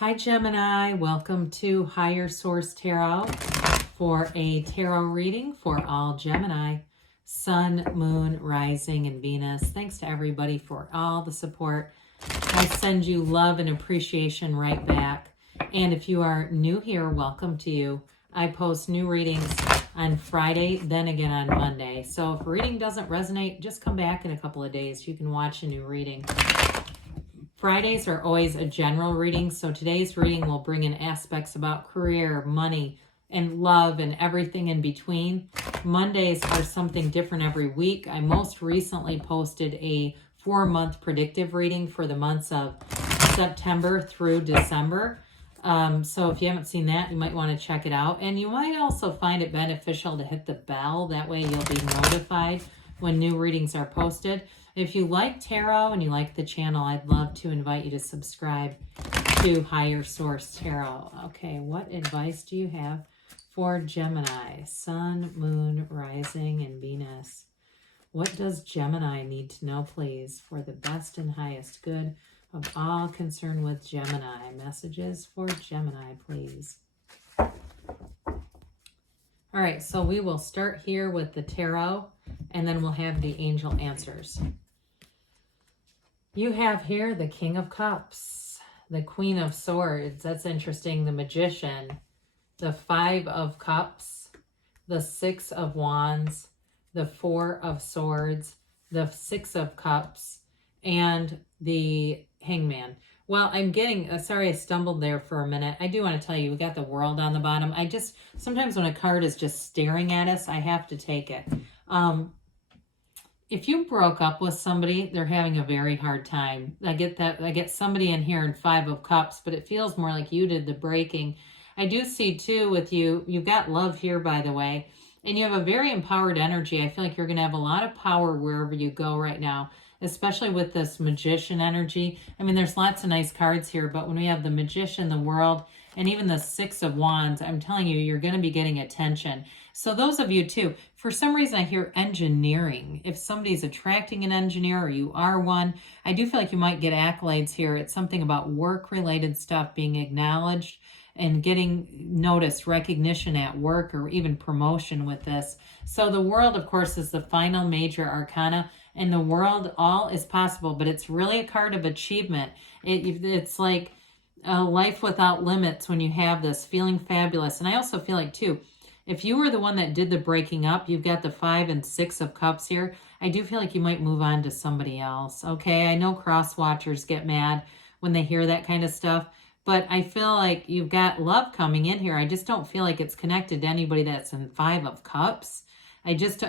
Hi Gemini, welcome to Higher Source Tarot for a tarot reading for all Gemini, Sun, Moon, Rising, and Venus. Thanks to everybody for all the support. I send you love and appreciation right back. And if you are new here, welcome to you. I post new readings on Friday, then again on Monday. So if a reading doesn't resonate, just come back in a couple of days. You can watch a new reading. Fridays are always a general reading, so today's reading will bring in aspects about career, money, and love, and everything in between. Mondays are something different every week. I most recently posted a 4-month predictive reading for the months of September through December. So if you haven't seen that, you might want to check it out. And you might also find it beneficial to hit the bell. That way you'll be notified when new readings are posted. If you like tarot and you like the channel, I'd love to invite you to subscribe to Higher Source Tarot. Okay, what advice do you have for Gemini, Sun, Moon, Rising, and Venus? What does Gemini need to know, please, for the best and highest good of all concerned with Gemini? Messages for Gemini, please. All right, so we will start here with the tarot, and then we'll have the angel answers. You have here the King of Cups, the Queen of Swords. That's interesting. The Magician, the 5 of Cups, the 6 of Wands, the 4 of Swords, the 6 of Cups, and the Hangman. Well, I'm getting, sorry I stumbled there for a minute. I do want to tell you, we got the World on the bottom. Sometimes when a card is just staring at us, I have to take it. If you broke up with somebody, they're having a very hard time. I get that. I get somebody in here in 5 of Cups, but it feels more like you did the breaking. I do see, too, with you, you've got love here, by the way, and you have a very empowered energy. I feel like you're going to have a lot of power wherever you go right now, especially with this Magician energy. I mean, there's lots of nice cards here, but when we have the Magician, the World, and even the 6 of Wands, I'm telling you, you're going to be getting attention. So those of you too, for some reason I hear engineering. If somebody's attracting an engineer or you are one, I do feel like you might get accolades here. It's something about work-related stuff being acknowledged and getting noticed, recognition at work, or even promotion with this. So the World, of course, is the final major arcana. And the World, all is possible, but it's really a card of achievement. It's like a life without limits when you have this, feeling fabulous. And I also feel like, too, if you were the one that did the breaking up, you've got the 5 and 6 of Cups here. I do feel like you might move on to somebody else. Okay, I know cross-watchers get mad when they hear that kind of stuff, but I feel like you've got love coming in here. I just don't feel like it's connected to anybody that's in 5 of Cups.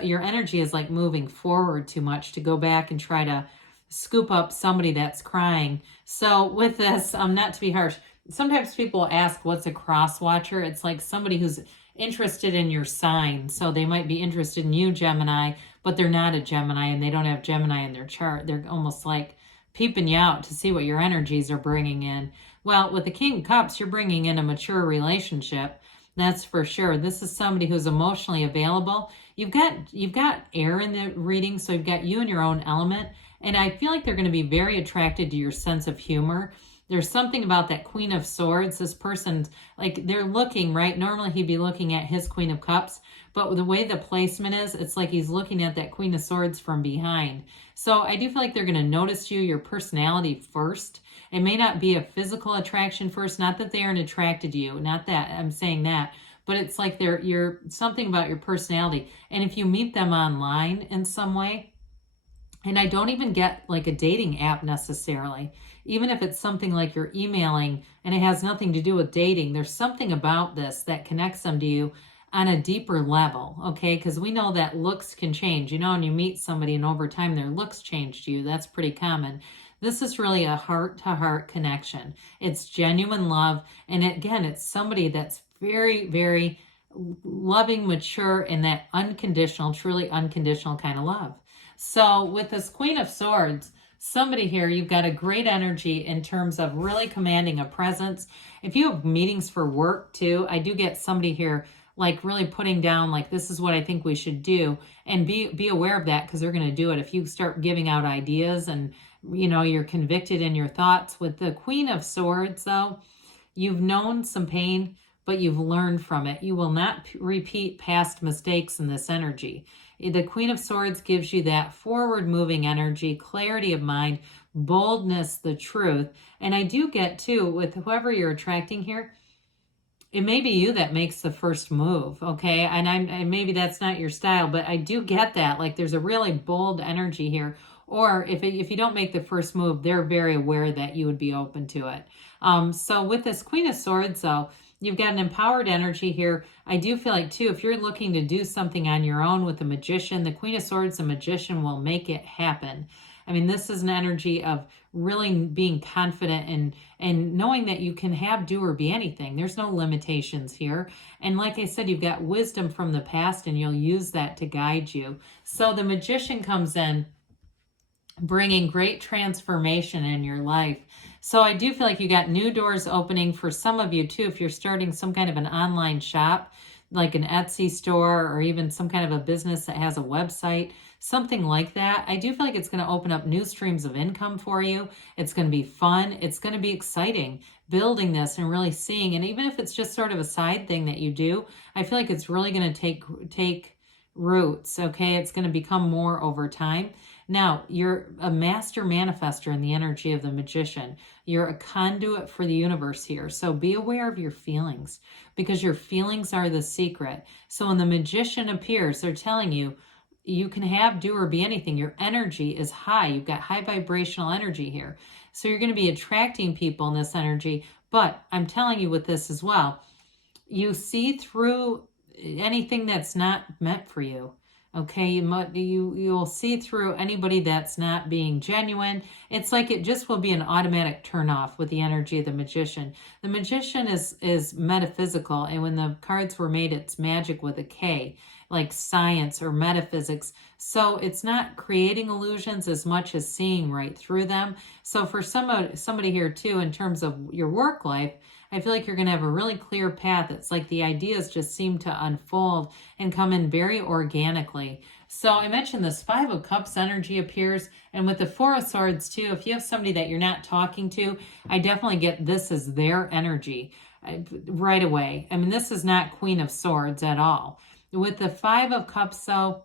Your energy is like moving forward too much to go back and try to scoop up somebody that's crying. So with this, not to be harsh, sometimes people ask, what's a cross-watcher? It's like somebody who's interested in your sign. So they might be interested in you, Gemini, but they're not a Gemini and they don't have Gemini in their chart. They're almost like peeping you out to see what your energies are bringing in. Well, with the King of Cups, you're bringing in a mature relationship. That's for sure. This is somebody who's emotionally available. You've got air in the reading, so you've got you in your own element. And I feel like they're going to be very attracted to your sense of humor. There's something about that Queen of Swords. This person's like, they're looking, right? Normally he'd be looking at his Queen of Cups, but the way the placement is, it's like he's looking at that Queen of Swords from behind. So I do feel like they're going to notice you, your personality first. It may not be a physical attraction first, not that they aren't attracted to you, not that I'm saying that, but it's like you're something about your personality. And if you meet them online in some way, and I don't even get like a dating app necessarily, even if it's something like you're emailing and it has nothing to do with dating, there's something about this that connects them to you on a deeper level, okay? Because we know that looks can change, and you meet somebody and over time their looks change to you. That's pretty common. This is really a heart-to-heart connection. It's genuine love. And again, it's somebody that's very, very loving, mature, and that unconditional, truly unconditional kind of love. So with this Queen of Swords, somebody here, you've got a great energy in terms of really commanding a presence. If you have meetings for work too, I do get somebody here like really putting down like, this is what I think we should do, and be aware of that because they're going to do it. If you start giving out ideas and you're convicted in your thoughts. With the Queen of Swords though, You've known some pain, but you've learned from it. You will not repeat past mistakes in this energy. The Queen of Swords gives you that forward moving energy, clarity of mind, boldness, the truth. And I do get too, with whoever you're attracting here, it may be you that makes the first move, okay? And maybe that's not your style, but I do get that. Like there's a really bold energy here. Or if you don't make the first move, they're very aware that you would be open to it. So with this Queen of Swords, though, you've got an empowered energy here. I do feel like, too, if you're looking to do something on your own with the Magician, the Queen of Swords, the Magician will make it happen. I mean, this is an energy of really being confident and knowing that you can have, do, or be anything. There's no limitations here. And like I said, you've got wisdom from the past, and you'll use that to guide you. So the Magician comes in, bringing great transformation in your life. So I do feel like you got new doors opening for some of you too. If you're starting some kind of an online shop, like an Etsy store, or even some kind of a business that has a website, something like that, I do feel like it's going to open up new streams of income for you. It's going to be fun. It's going to be exciting building this and really seeing. And even if it's just sort of a side thing that you do, I feel like it's really going to take roots. Okay. It's going to become more over time. Now, you're a master manifester in the energy of the Magician. You're a conduit for the universe here. So be aware of your feelings, because your feelings are the secret. So when the Magician appears, they're telling you, you can have, do, or be anything. Your energy is high. You've got high vibrational energy here. So you're going to be attracting people in this energy. But I'm telling you with this as well, you see through anything that's not meant for you. Okay, you'll see through anybody that's not being genuine. It's like it just will be an automatic turn off with the energy of the Magician. The Magician is metaphysical, and when the cards were made, it's magic with a K, like science or metaphysics. So it's not creating illusions as much as seeing right through them. So for somebody here too, in terms of your work life, I feel like you're going to have a really clear path. It's like the ideas just seem to unfold and come in very organically. So I mentioned this 5 of Cups energy appears, and with the 4 of Swords too, if you have somebody that you're not talking to, I definitely get this as their energy right away. I mean, this is not Queen of Swords at all. With the 5 of Cups, though,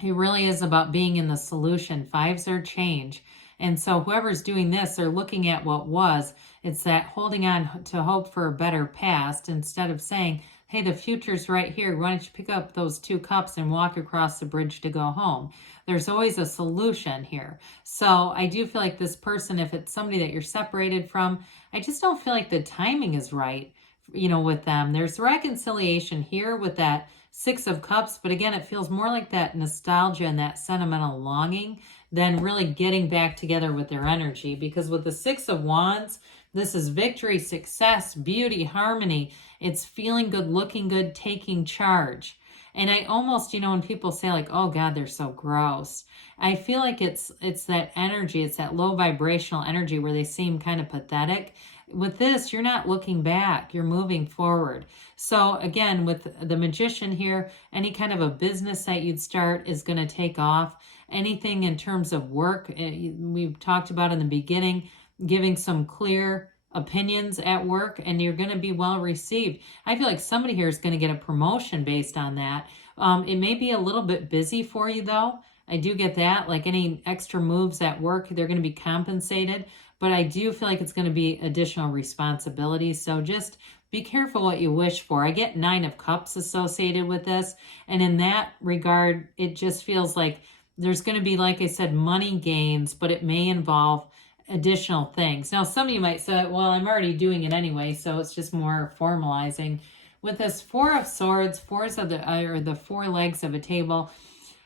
it really is about being in the solution. 5s are change. And so whoever's doing this, they're looking at what was. It's that holding on to hope for a better past instead of saying, hey, the future's right here. Why don't you pick up those 2 cups and walk across the bridge to go home? There's always a solution here. So I do feel like this person, if it's somebody that you're separated from, I just don't feel like the timing is right, with them. There's reconciliation here with that 6 of Cups, but again, it feels more like that nostalgia and that sentimental longing than really getting back together with their energy. Because with the 6 of Wands, this is victory, success, beauty, harmony. It's feeling good, looking good, taking charge. And I almost, when people say like, oh God, they're so gross, I feel like it's that energy, it's that low vibrational energy where they seem kind of pathetic. With this, you're not looking back, you're moving forward. So again, with the Magician here, any kind of a business that you'd start is going to take off. Anything in terms of work, we've talked about in the beginning, giving some clear opinions at work, and you're going to be well received. I feel like somebody here is going to get a promotion based on that. It may be a little bit busy for you though. I do get that, like any extra moves at work, they're going to be compensated, but I do feel like it's going to be additional responsibilities. So just be careful what you wish for. I get 9 of Cups associated with this. And in that regard, it just feels like there's going to be, like I said, money gains, but it may involve additional things. Now, some of you might say, well, I'm already doing it anyway, so it's just more formalizing. With this 4 of Swords, the 4 legs of a table,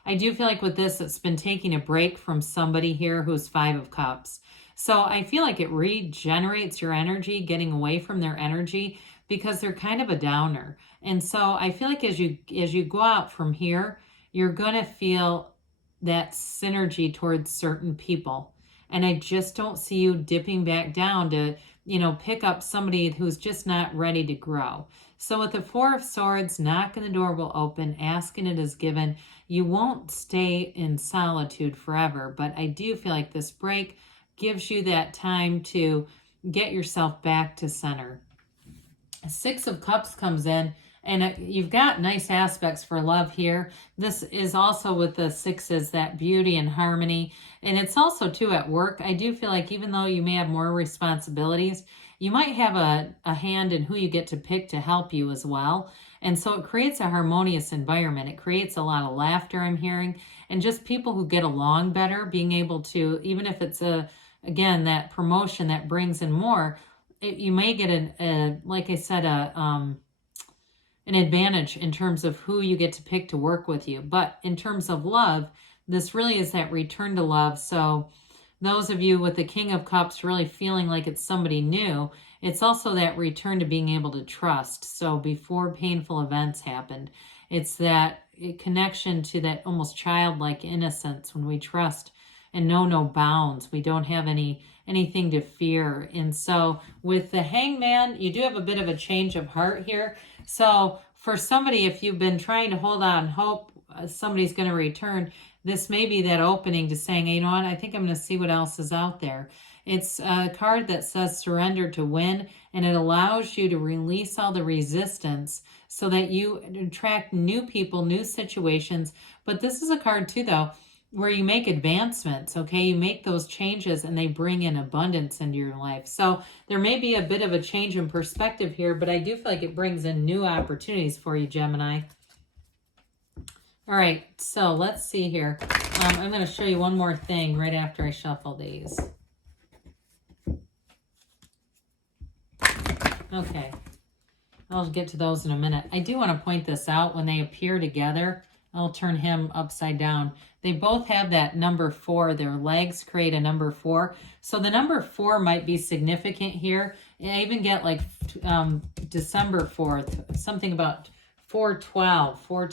I do feel like with this, it's been taking a break from somebody here who's 5 of Cups. So I feel like it regenerates your energy, getting away from their energy, because they're kind of a downer. And so I feel like as you go out from here, you're going to feel that synergy towards certain people. And I just don't see you dipping back down to, pick up somebody who's just not ready to grow. So with the 4 of Swords, knocking the door will open, asking it is given. You won't stay in solitude forever, but I do feel like this break gives you that time to get yourself back to center. Six of Cups comes in, and you've got nice aspects for love here. This is also with the sixes, that beauty and harmony. And it's also too at work. I do feel like even though you may have more responsibilities, you might have a hand in who you get to pick to help you as well. And so it creates a harmonious environment. It creates a lot of laughter, I'm hearing, and just people who get along better, being able to, even if it's again, that promotion that brings in more, you may get like I said, an advantage in terms of who you get to pick to work with you. But in terms of love, this really is that return to love. So those of you with the King of Cups really feeling like it's somebody new, it's also that return to being able to trust. So before painful events happened, it's that connection to that almost childlike innocence when we trust and know no bounds. We don't have anything to fear. And so with the Hangman, you do have a bit of a change of heart here. So for somebody, if you've been trying to hold on hope somebody's going to return, this may be that opening to saying, you know what, I think I'm going to see what else is out there. It's a card that says surrender to win, and it allows you to release all the resistance so that you attract new people, new situations. But this is a card too, though, where you make advancements, okay? You make those changes and they bring in abundance into your life. So there may be a bit of a change in perspective here, but I do feel like it brings in new opportunities for you, Gemini. All right, so let's see here. I'm going to show you one more thing right after I shuffle these. Okay, I'll get to those in a minute. I do want to point this out. When they appear together, I'll turn him upside down. They both have that number 4. Their legs create a number 4. So the number 4 might be significant here. I even get like December 4th, something about 412 or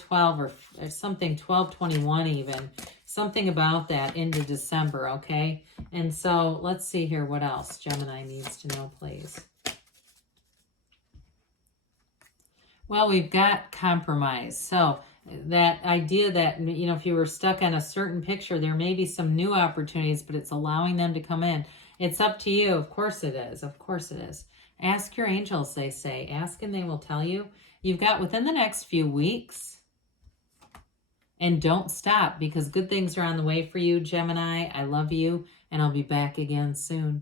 something, 1221 even. Something about that into December, okay? And so let's see here what else Gemini needs to know, please. Well, we've got compromise. So that idea that, you know, if you were stuck on a certain picture, there may be some new opportunities, but it's allowing them to come in. It's up to you. Of course it is. Of course it is. Ask your angels, they say. Ask and they will tell you. You've got within the next few weeks. And don't stop, because good things are on the way for you, Gemini. I love you, and I'll be back again soon.